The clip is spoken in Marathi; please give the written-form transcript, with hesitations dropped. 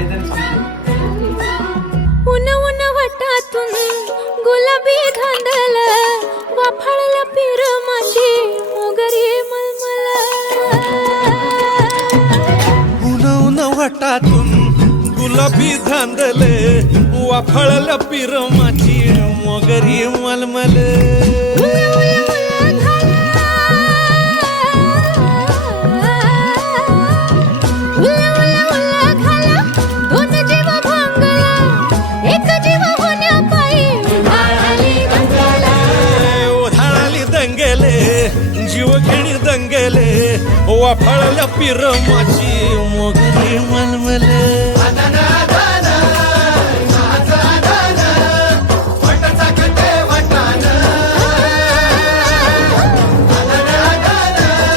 काहीतरी स्पेशल. उन उन वटातून गुलाबी धांदल वाफाळला पिर माझी मोगरी मलमल. उन उन वटातून गुलाबी धांदले वाफळल्या पिर माझी मोगरी मलमल. जीव घेणी दंगेले वाफाळल्या पिर माझी मोगरी मलमल.